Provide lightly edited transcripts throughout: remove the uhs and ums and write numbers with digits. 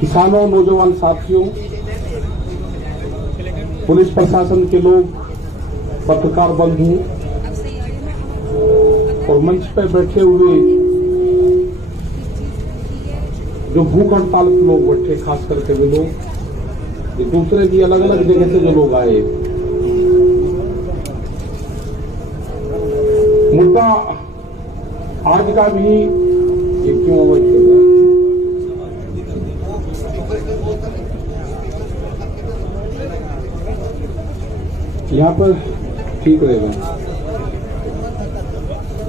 किसानों, नौजवान साथियों, पुलिस प्रशासन के लोग, पत्रकार बंधु और मंच पर बैठे हुए जो भूख हड़ताल के लोग बैठे, खास करके वे लोग, दूसरे की अलग अलग जगह से जो लोग आए, मुद्दा आज का भी ये क्यों यहाँ पर ठीक रहेगा।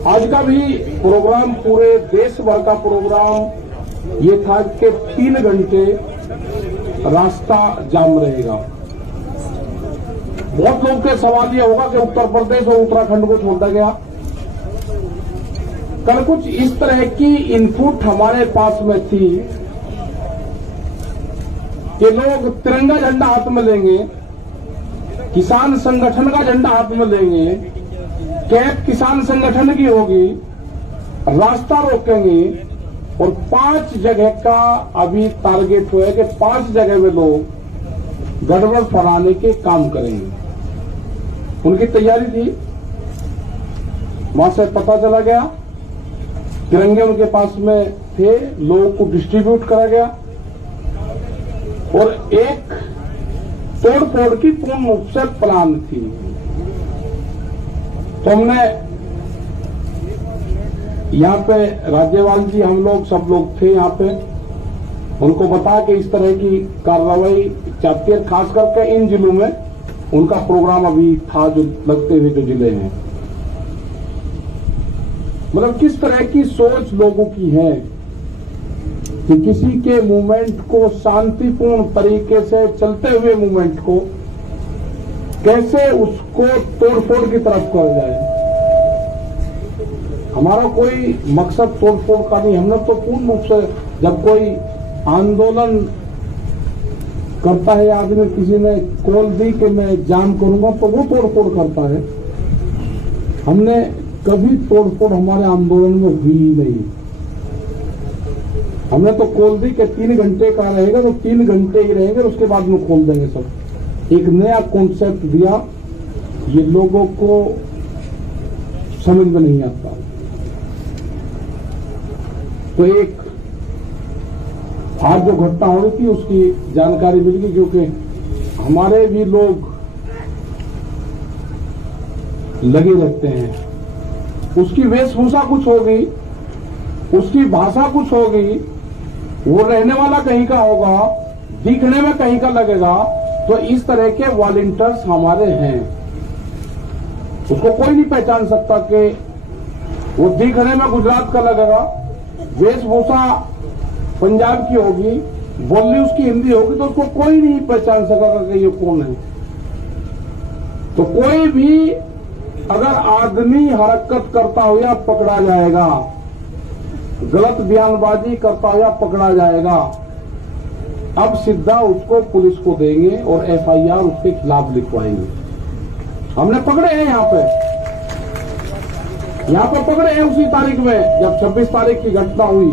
आज का भी प्रोग्राम, पूरे देश भर का प्रोग्राम ये था कि 3 घंटे रास्ता जाम रहेगा। बहुत लोग के सवाल ये होगा कि उत्तर प्रदेश और उत्तराखंड को छोड़ दिया गया। कल कुछ इस तरह की इनपुट हमारे पास में थी कि लोग तिरंगा झंडा हाथ में लेंगे, किसान संगठन का झंडा हाथ में लेंगे, कैप किसान संगठन की होगी, रास्ता रोकेंगे और 5 जगह का अभी टारगेट हुआ है कि 5 जगह में लोग गड़बड़ फैलाने के काम करेंगे। उनकी तैयारी थी। वहां से पता चला गया, तिरंगे उनके पास में थे, लोगों को डिस्ट्रीब्यूट करा गया और एक तोड़ फोड़ की पूर्ण रूप से प्लान थी। तो हमने यहाँ पे राज्यपाल जी, हम लोग सब लोग थे यहाँ पे, उनको बता के इस तरह की कार्रवाई चाहती है। खास करके इन जिलों में उनका प्रोग्राम अभी था, जो लगते हुए जो जिले हैं, मतलब किस तरह की सोच लोगों की है कि किसी के मूवमेंट को, शांतिपूर्ण तरीके से चलते हुए मूवमेंट को कैसे उसको तोड़फोड़ की तरफ कर जाए। हमारा कोई मकसद तोड़फोड़ का नहीं। हमने तो पूर्ण रूप से, जब कोई आंदोलन करता है आदमी, किसी ने कॉल दी कि मैं जाम करूंगा, तो वो तोड़फोड़ करता है। हमने कभी तोड़फोड़ हमारे आंदोलन में हुई ही नहीं। हमने तो खोल दी कि 3 घंटे का रहेगा तो 3 घंटे ही रहेंगे, उसके बाद में खोल देंगे सब। एक नया कॉन्सेप्ट दिया, ये लोगों को समझ में नहीं आता। तो एक आज जो घटना हो रही थी उसकी जानकारी मिल गई, क्योंकि हमारे भी लोग लगे रहते हैं। उसकी वेशभूषा कुछ हो गई, उसकी भाषा कुछ होगी, वो रहने वाला कहीं का होगा, दिखने में कहीं का लगेगा। तो इस तरह के वॉलंटियर्स हमारे हैं। उसको कोई नहीं पहचान सकता कि वो दिखने में गुजरात का लगेगा, वेशभूषा पंजाब की होगी, बोली उसकी हिंदी होगी, तो उसको कोई नहीं पहचान सकेगा कि ये कौन है। तो कोई भी अगर आदमी हरकत करता हो या पकड़ा जाएगा, गलत बयानबाजी करता हुआ पकड़ा जाएगा। अब सीधा उसको पुलिस को देंगे और एफआईआर उसके खिलाफ लिखवाएंगे। हमने पकड़े हैं यहाँ पे पकड़े हैं उसी तारीख में, जब 26 तारीख की घटना हुई।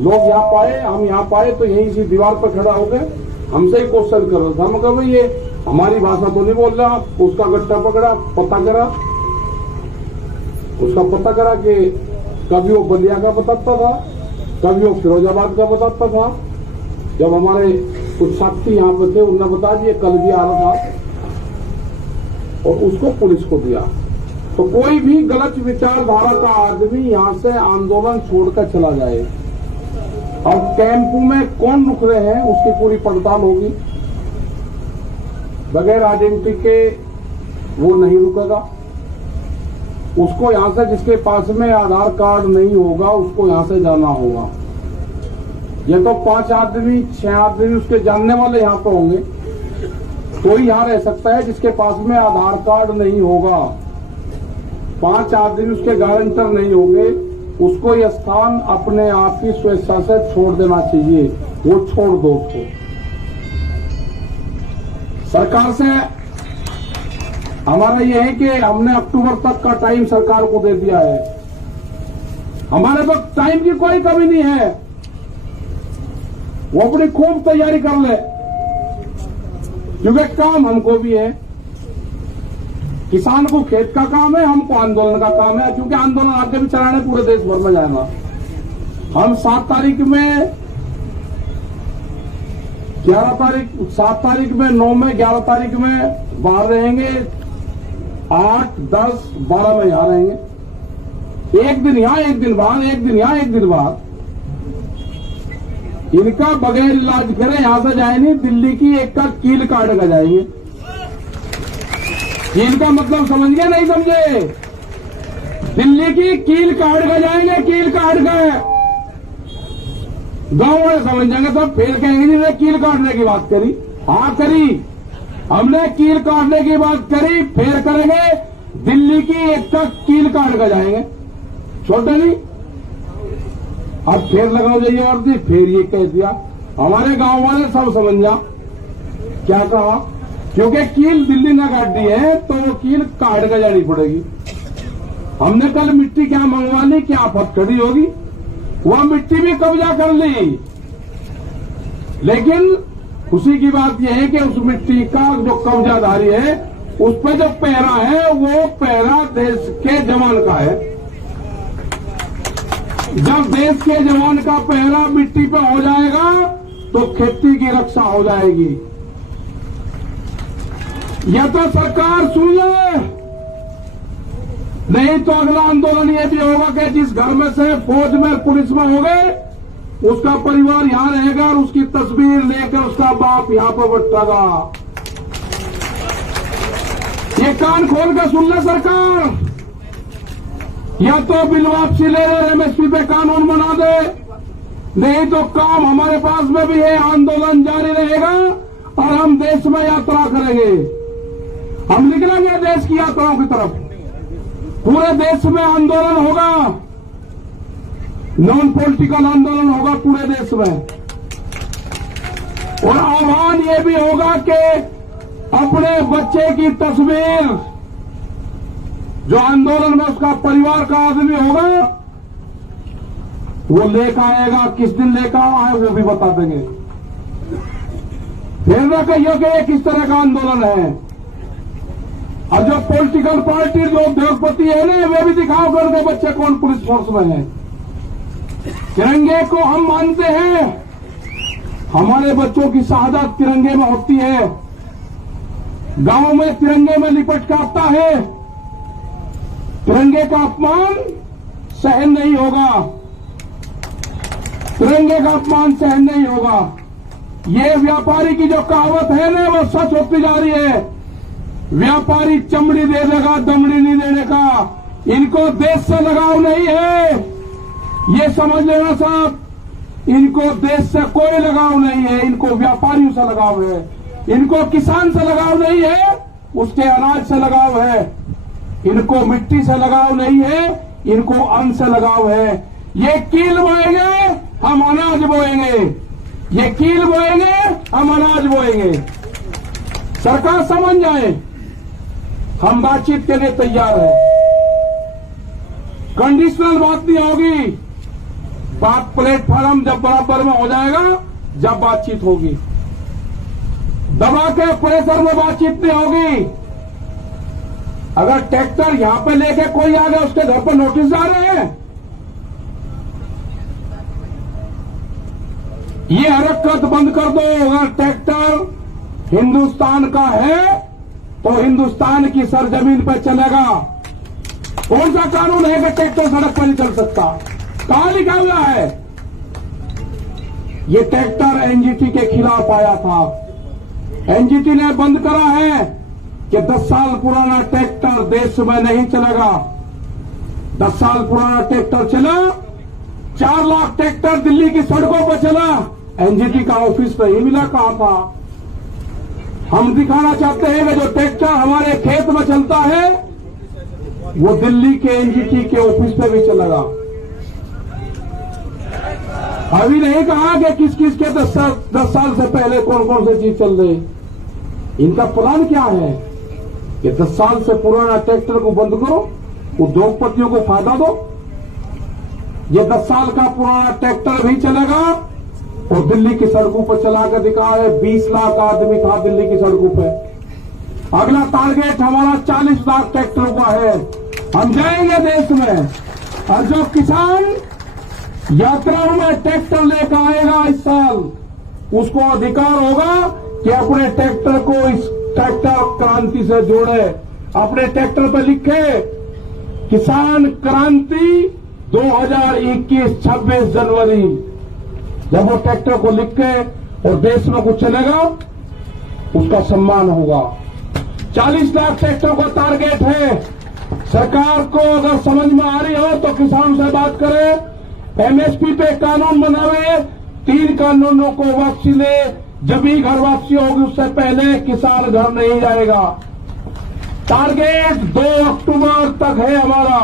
लोग यहाँ पाए, हम यहाँ पाए तो यहीं इसी दीवार पर खड़ा हो गए, हमसे ही क्वेश्चन कर रहा था। हम कहा ये हमारी भाषा तो नहीं बोल रहा। उसका गट्टा पकड़ा, पता करा, उसका पता करा कि कभी वो बलिया का बताता था, कभी वो फिरोजाबाद का बताता था। जब हमारे कुछ साथी यहाँ पे थे, उन्होंने बताया कि ये कल भी आ रहा था, और उसको पुलिस को दिया। तो कोई भी गलत विचारधारा का आदमी यहाँ से आंदोलन छोड़कर चला जाए, और टेम्पू में कौन रुक रहे हैं उसकी पूरी पड़ताल होगी। बगैर आइडेंटिटी के वो नहीं रुकेगा। उसको यहां से, जिसके पास में आधार कार्ड नहीं होगा, उसको यहां से जाना होगा। ये तो 5 आदमी 6 आदमी उसके जानने वाले यहां पर होंगे, तो ही यहां रह सकता है। जिसके पास में आधार कार्ड नहीं होगा, 5 आदमी उसके गारंटर नहीं होंगे, उसको यह स्थान अपने आप की स्वेच्छा से छोड़ देना चाहिए। वो छोड़ दो उसको। सरकार से हमारा यह है कि हमने अक्टूबर तक का टाइम सरकार को दे दिया है। हमारे पास टाइम की कोई कमी नहीं है। वो अपनी खूब तैयारी कर ले, क्योंकि काम हमको भी है। किसान को खेत का काम है, हमको आंदोलन का काम है, क्योंकि आंदोलन आगे भी चलाने पूरे देश भर में जाएगा। हम 7 तारीख में 7 तारीख में 9 में 11 तारीख में बाहर रहेंगे, 8, 10, 12 में यहां रहेंगे। एक दिन यहां, एक दिन बाहर, एक दिन यहां, एक दिन बाहर। इनका बगैर इलाज करे यहां से जाए नहीं, दिल्ली की एक का कील काट कर जाएंगे। कील का मतलब समझ गए नहीं समझे? दिल्ली की कील काट कर जाएंगे, कील काट कर। गांव वाले समझ जाएंगे तो फिर कहेंगे जिन्होंने कील काटने की बात करी। हाँ करी, हमने कील काटने की बात करी, फिर करेंगे दिल्ली की एक का कील काट कर जाएंगे। छोटे नहीं, अब फिर लगाओ जाइए और फिर ये कह दिया। हमारे गांव वाले सब समझ जा क्या कहा, क्योंकि कील दिल्ली ने काट दी है तो वो कील काट कर जानी पड़ेगी। हमने कल मिट्टी क्या मंगवा ली, क्या आफत खड़ी होगी, वह मिट्टी भी कब्जा कर ली। लेकिन खुशी की बात यह है कि उस मिट्टी का जो कब्जाधारी है, उस पर जो पहरा है वो पहरा देश के जवान का है। जब देश के जवान का पहरा मिट्टी पे हो जाएगा तो खेती की रक्षा हो जाएगी। या तो सरकार सुन ले, नहीं तो अगला आंदोलन ये भी होगा कि जिस घर में से फौज में पुलिस में हो गए, उसका परिवार यहां रहेगा और उसकी तस्वीर लेकर उसका बाप यहां पर बैठेगा। ये कान खोल कर सुन ले सरकार, या तो बिल वापसी ले ले, एमएसपी पे कानून बना दे, नहीं तो काम हमारे पास में भी है, आंदोलन जारी रहेगा और हम देश में यात्रा करेंगे। हम निकलेंगे देश की यात्राओं की तरफ, पूरे देश में आंदोलन होगा, नॉन पॉलिटिकल आंदोलन होगा पूरे देश में। और आह्वान ये भी होगा कि अपने बच्चे की तस्वीर, जो आंदोलन में उसका परिवार का आदमी होगा, वो लेकर आएगा। किस दिन लेकर आए वो भी बता देंगे। फिर न कहिए कि ये किस तरह का आंदोलन है। और जो पॉलिटिकल पार्टी जो उद्योगपति है ना, वे भी दिखाओ कर उनके बच्चे कौन पुलिस फोर्स में है। तिरंगे को हम मानते हैं, हमारे बच्चों की शहादत तिरंगे में होती है। गांव में तिरंगे में लिपट कर आता है, तिरंगे का अपमान सहन नहीं होगा, तिरंगे का अपमान सहन नहीं होगा। ये व्यापारी की जो कहावत है ना, वो सच होती जा रही है। व्यापारी चमड़ी दे देगा, दमड़ी नहीं देने का। इनको देश से लगाव नहीं है, ये समझ लेना साहब। इनको देश से कोई लगाव नहीं है, इनको व्यापारियों से लगाव है। इनको किसान से लगाव नहीं है, उसके अनाज से लगाव है। इनको मिट्टी से लगाव नहीं है, इनको अन्न से लगाव है। ये कील बोएंगे, हम अनाज बोएंगे। ये कील बोएंगे, हम अनाज बोएंगे। सरकार समझ जाए, हम बातचीत के लिए तैयार हैं। कंडीशनल बात नहीं होगी, बात प्लेटफॉर्म जब बराबर में हो जाएगा, जब बातचीत होगी। दबा के प्रेशर में बातचीत नहीं होगी। अगर ट्रैक्टर यहां पे लेके कोई आ गया, उसके घर पर नोटिस जा रहे हैं। ये हरकत बंद कर दो। अगर ट्रैक्टर हिंदुस्तान का है तो हिंदुस्तान की सरजमीन पर चलेगा। कौन सा कानून है कि ट्रैक्टर सड़क पर नहीं चल सकता? कहां लिखा हुआ है? ये ट्रैक्टर एनजीटी के खिलाफ आया था। एनजीटी ने बंद करा है कि 10 साल पुराना ट्रैक्टर देश में नहीं चलेगा। 10 साल पुराना ट्रैक्टर चला, 4 लाख ट्रैक्टर दिल्ली की सड़कों पर चला। एनजीटी का ऑफिस नहीं मिला, कहां था? हम दिखाना चाहते हैं कि जो ट्रैक्टर हमारे खेत में चलता है, वो दिल्ली के एनजीटी के ऑफिस पे भी चलेगा। अभी नहीं कहा कि किस किस के 10 साल से पहले कौन कौन सी चीज चल रही। इनका प्लान क्या है कि 10 साल से पुराना ट्रैक्टर को बंद करो, उद्योगपतियों को फायदा दो। ये 10 साल का पुराना ट्रैक्टर भी चलेगा और दिल्ली की सड़कों पर चला कर दिखाए 20 लाख आदमी था दिल्ली की सड़कों पे। अगला टारगेट हमारा 40 लाख ट्रैक्टरों का है। हम जाएंगे देश में, और जो किसान यात्रा में ट्रैक्टर लेकर आएगा इस साल, उसको अधिकार होगा कि अपने ट्रैक्टर को इस ट्रैक्टर क्रांति से जोड़े। अपने ट्रैक्टर पर लिखे किसान क्रांति 2021 26 जनवरी। जब वो ट्रैक्टर को लिख के और देश में कुछ चलेगा, उसका सम्मान होगा। 40 लाख ट्रैक्टर का टारगेट है। सरकार को अगर समझ में आ रही हो तो किसान से बात करें, एमएसपी पे कानून बनावे, 3 कानूनों को वापसी ले। जब भी घर वापसी होगी उससे पहले किसान घर नहीं जाएगा। टारगेट 2 अक्टूबर तक है हमारा,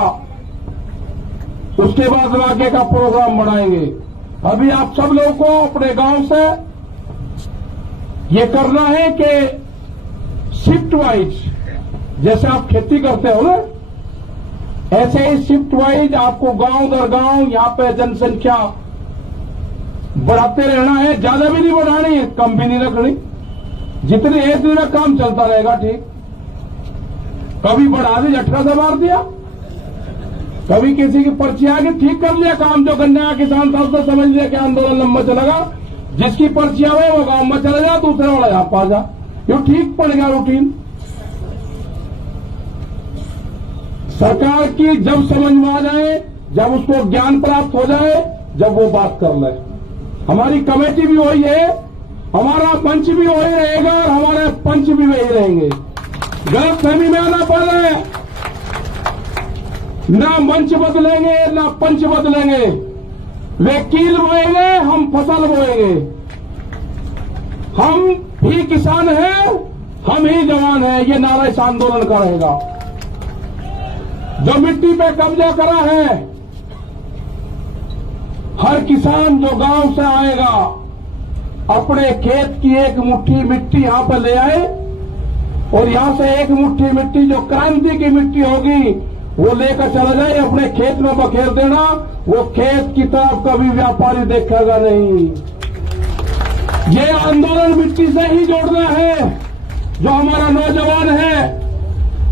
उसके बाद आगे का प्रोग्राम बढ़ाएंगे। अभी आप सब लोगों को अपने गांव से ये करना है कि शिफ्ट वाइज, जैसे आप खेती करते हो ना, ऐसे ही शिफ्ट वाइज आपको गांव दर गांव यहां पे जनसंख्या बढ़ाते रहना है। ज्यादा भी नहीं बढ़ानी है, कम भी नहीं रखनी। जितने एक दिन में काम चलता रहेगा ठीक। कभी बढ़ा दी, झटका से मार दिया, कभी किसी की पर्ची आ गई, ठीक कर लिया काम। जो गन्ना किसान था उसने समझ लिया कि आंदोलन लंबा चलेगा, जिसकी पर्ची आवे वो गांव में चले जा, दूसरे वाला यहां पा जा। ये ठीक पड़ गया रूटीन। सरकार की जब समझ में आ जाए, जब उसको ज्ञान प्राप्त हो जाए, जब वो बात कर ले। हमारी कमेटी भी वही है, हमारा मंच भी वही रहेगा और हमारे पंच भी वही रहेंगे। गलत फहमी में आना पड़ रहा है, ना मंच बदलेंगे ना पंच बदलेंगे। वे कील बोएंगे, हम फसल बोएंगे। हम भी किसान हैं, हम ही जवान हैं, ये नारा इस आंदोलन का रहेगा। जो मिट्टी पे कब्जा करा है, हर किसान जो गांव से आएगा अपने खेत की एक मुट्ठी मिट्टी यहां पर ले आए, और यहां से एक मुट्ठी मिट्टी जो क्रांति की मिट्टी होगी वो लेकर चला जाए, अपने खेत में बखेर देना। वो खेत की तरफ कभी व्यापारी देखेगा नहीं। ये आंदोलन मिट्टी से ही जोड़ना है। जो हमारा नौजवान है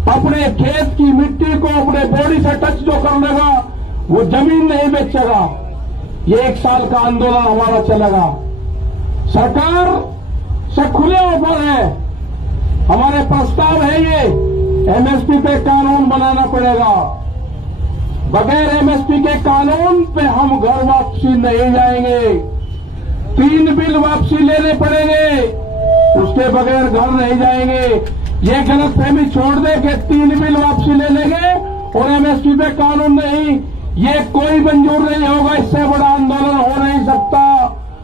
अपने खेत की मिट्टी को अपने बॉडी से टच जो कर लेगा, वो जमीन नहीं बेचेगा। ये 1 साल का आंदोलन हमारा चलेगा। सरकार से खुले ऑफर है, हमारे प्रस्ताव है ये, एमएसपी पे कानून बनाना पड़ेगा। बगैर एमएसपी के कानून पे हम घर वापसी नहीं जाएंगे। 3 बिल वापसी लेने पड़ेंगे, उसके बगैर घर नहीं जाएंगे। ये गलतफहमी छोड़ दे कि 3 बिल वापसी ले लेंगे और एमएसपी पे कानून नहीं, ये कोई मंजूर नहीं होगा। इससे बड़ा आंदोलन हो नहीं सकता।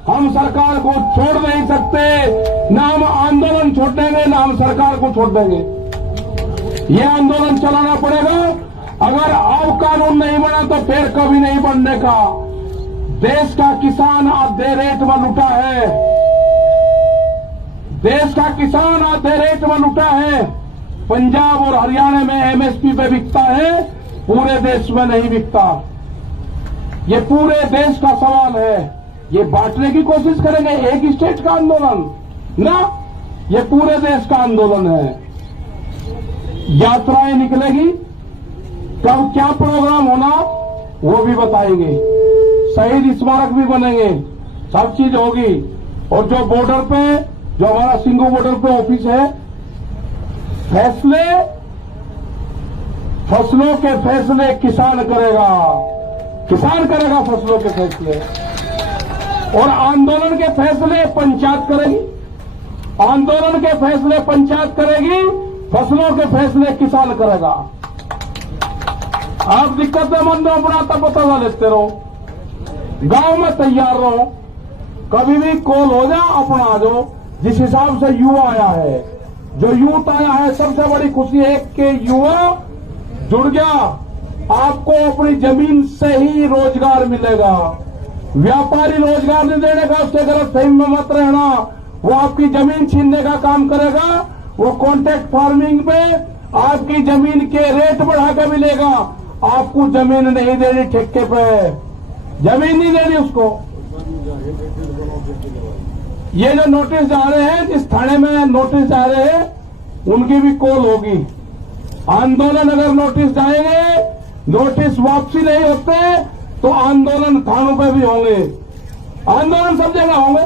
हम सरकार को छोड़ नहीं सकते, ना हम आंदोलन छोड़ेंगे ना हम सरकार को छोड़ देंगे। ये आंदोलन चलाना पड़ेगा। अगर अब कानून नहीं बना तो फिर कभी नहीं बनने का। देश का किसान आधे रेट में लुटा है, देश का किसान आधे रेट में लुटा है। पंजाब और हरियाणा में एमएसपी पे बिकता है, पूरे देश में नहीं बिकता। ये पूरे देश का सवाल है। ये बांटने की कोशिश करेंगे एक स्टेट का आंदोलन ना, ये पूरे देश का आंदोलन है। यात्राएं निकलेगी, कब क्या प्रोग्राम होना वो भी बताएंगे, शहीद स्मारक भी बनेंगे, सब चीज होगी। और जो बॉर्डर पे, जो हमारा सिंगू बॉर्डर पे ऑफिस है, फैसले, फसलों के फैसले किसान करेगा, किसान करेगा फसलों के फैसले। और आंदोलन के फैसले पंचायत करेगी, आंदोलन के फैसले पंचायत करेगी, फसलों के फैसले किसान करेगा। आप दिक्कतें मंद अपना तब पता लेते रहो, गांव में तैयार रहो, कभी भी कॉल हो जा अपना आ जाओ। जिस हिसाब से युवा आया है, जो यूथ आया है, सबसे बड़ी खुशी है कि युवा जुड़ गया। आपको अपनी जमीन से ही रोजगार मिलेगा। व्यापारी रोजगार नहीं देने का, उससे गलत फहमी में मत रहना। वो आपकी जमीन छीनने का काम करेगा। वो कॉन्ट्रैक्ट फार्मिंग पे आपकी जमीन के रेट बढ़ा के मिलेगा। आपको जमीन नहीं देनी ठेके पे, जमीन नहीं देनी उसको। ये जो नोटिस जा रहे हैं, जिस थाने में नोटिस जा रहे हैं उनकी भी कॉल होगी। आंदोलन अगर नोटिस जाएंगे, नोटिस वापसी नहीं होते तो आंदोलन थानों पे भी होंगे, आंदोलन सब जगह होंगे।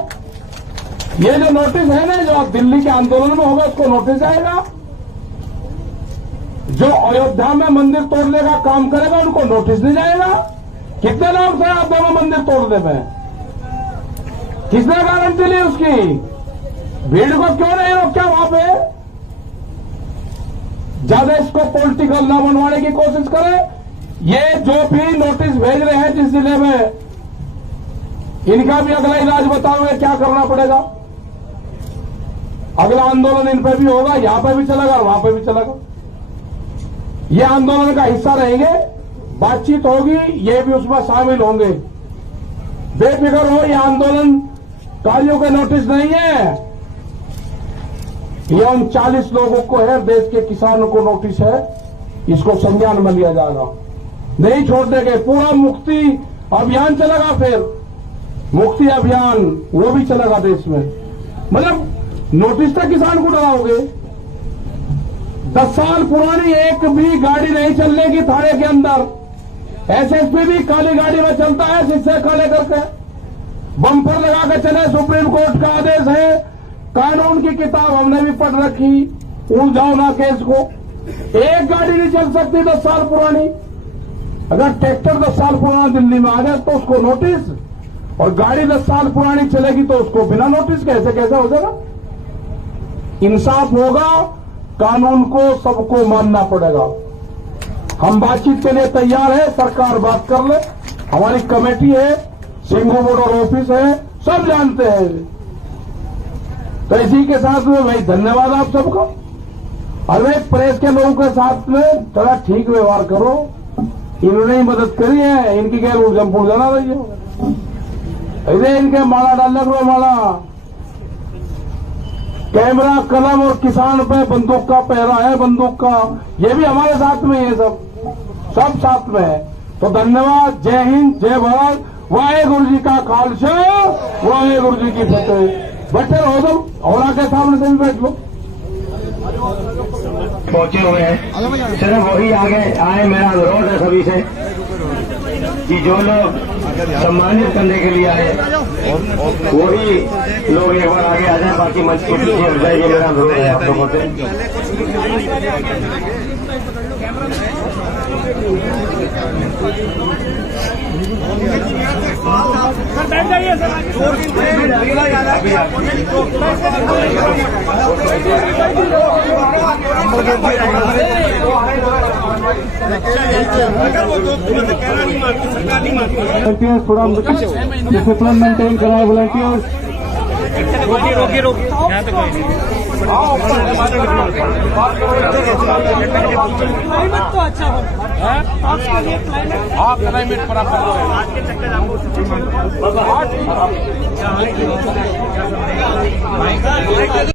ये जो नोटिस है ना, जो दिल्ली के आंदोलन में होगा उसको नोटिस जाएगा। जो अयोध्या में मंदिर तोड़ने का काम करेगा उनको नोटिस नहीं जाएगा। कितने लोग थे अयोध्या में मंदिर तोड़ने में? किसने गारंटी ली उसकी? भीड़ को क्यों नहीं रोका वहां पे? ज्यादा इसको पॉलिटिकल न बनवाने की कोशिश करें। ये जो भी नोटिस भेज रहे हैं जिस जिले में, इनका भी अगला इलाज बताओगे क्या करना पड़ेगा। अगला आंदोलन इन पे भी होगा, यहां पे भी चलेगा और वहां पे भी चलेगा। ये आंदोलन का हिस्सा रहेंगे, बातचीत होगी, ये भी उसमें शामिल होंगे। बेफिक्र हो, ये आंदोलन कार्यों के नोटिस नहीं है, ये उन 40 लोगों को है, देश के किसानों को नोटिस है। इसको संज्ञान में लिया जाएगा, नहीं छोड़ देंगे। पूरा मुक्ति अभियान चलेगा, फिर मुक्ति अभियान वो भी चलेगा देश में। मतलब नोटिस तक किसान को डराओगे। 10 साल पुरानी एक भी गाड़ी नहीं चलने की थाने के अंदर। एसएसपी भी काली गाड़ी में चलता है, शीशे काले करके बम्पर लगा के चले। सुप्रीम कोर्ट का आदेश है, कानून की किताब हमने भी पढ़ रखी, उलझाओ ना केस को। एक गाड़ी नहीं चल सकती 10 साल पुरानी। अगर ट्रैक्टर 10 साल पुराना दिल्ली में आ जाए तो उसको नोटिस, और गाड़ी 10 साल पुरानी चलेगी तो उसको बिना नोटिस कैसे हो जाएगा? इंसाफ होगा, कानून को सबको मानना पड़ेगा। हम बातचीत के लिए तैयार है, सरकार बात कर ले। हमारी कमेटी है, सिंघू बॉर्डर ऑफिस है, सब जानते हैं। तो इसी के साथ में भाई धन्यवाद आप सबका। अरे प्रेस के लोगों के साथ में थोड़ा ठीक व्यवहार करो। इन्होंने ही मदद करी है, इनकी क्या उलझन जाना रही हो। अरे इनके माला डालने को माला, कैमरा, कलम और किसान पे बंदूक का पहरा है, बंदूक का। ये भी हमारे साथ में है, सब साथ में है। तो धन्यवाद, जय हिंद, जय भारत, वाहेगुरु जी का खालसा, वाहेगुरु जी की फतेह। बैठे रहो तुम, और आके सामने से भी बैठ लो। पहुंचे हुए हैं, सिर्फ वही आगे आए। मेरा अनुरोध है सभी से कि जो लोग सम्मानित करने के लिए आए वही लोग एक बार आगे आ जाए, बाकी मंच के पीछे हो जाए। ये मेरा अनुरोध है आप लोगों से। सर बैठ जाइए सर। वॉलंटियर्स थोड़ा डिसिप्लिन मेंटेन कराए। वॉलंटियर्स रोकिए यहाँ तो कोई नहीं। क्लाइमेट तो अच्छा हो, क्लाइमेट पर आप